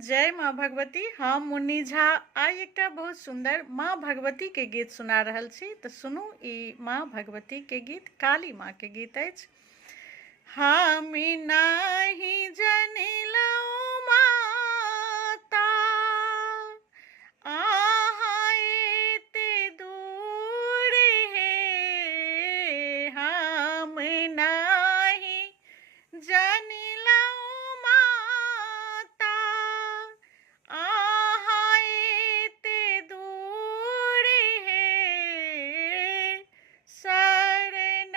जय माँ भगवती। हम मुन्नी झा आइ एकटा बहुत सुंदर माँ भगवती के गीत सुना रहल छी। तऽ सुनू, ई माँ भगवती के गीत काली माँ के गीत अछि। हम नाही जनिलहुँ माता, अहाँ एते दूर हे। हम नाही जनिलहुँ माता, अहाँ एते दूर हे। शरण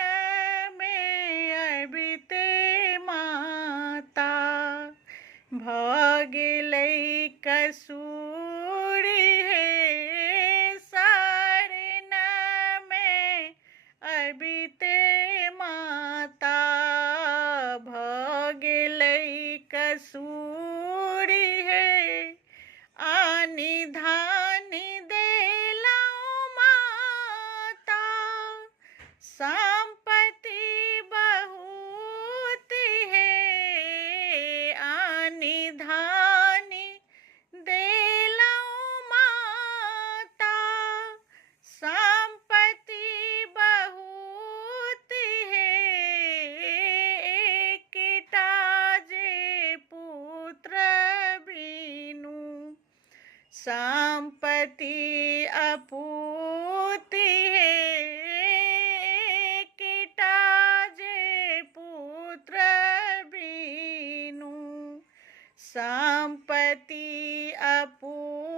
में अबिते माता, भऽ गेलै कसूर हे। शरण में अबिते माता, भऽ गेलै कसूर हे। आनि धानि देलहुँ माता, संपत्ति बहुत हे। आनि धानि देलहुँ माता, संपत्ति बहुत हे। एकटा जे पुत्र बिनु, संपत्ति अपूत हे। एकटा जे पुत्र बिनु, संपत्ति अपूत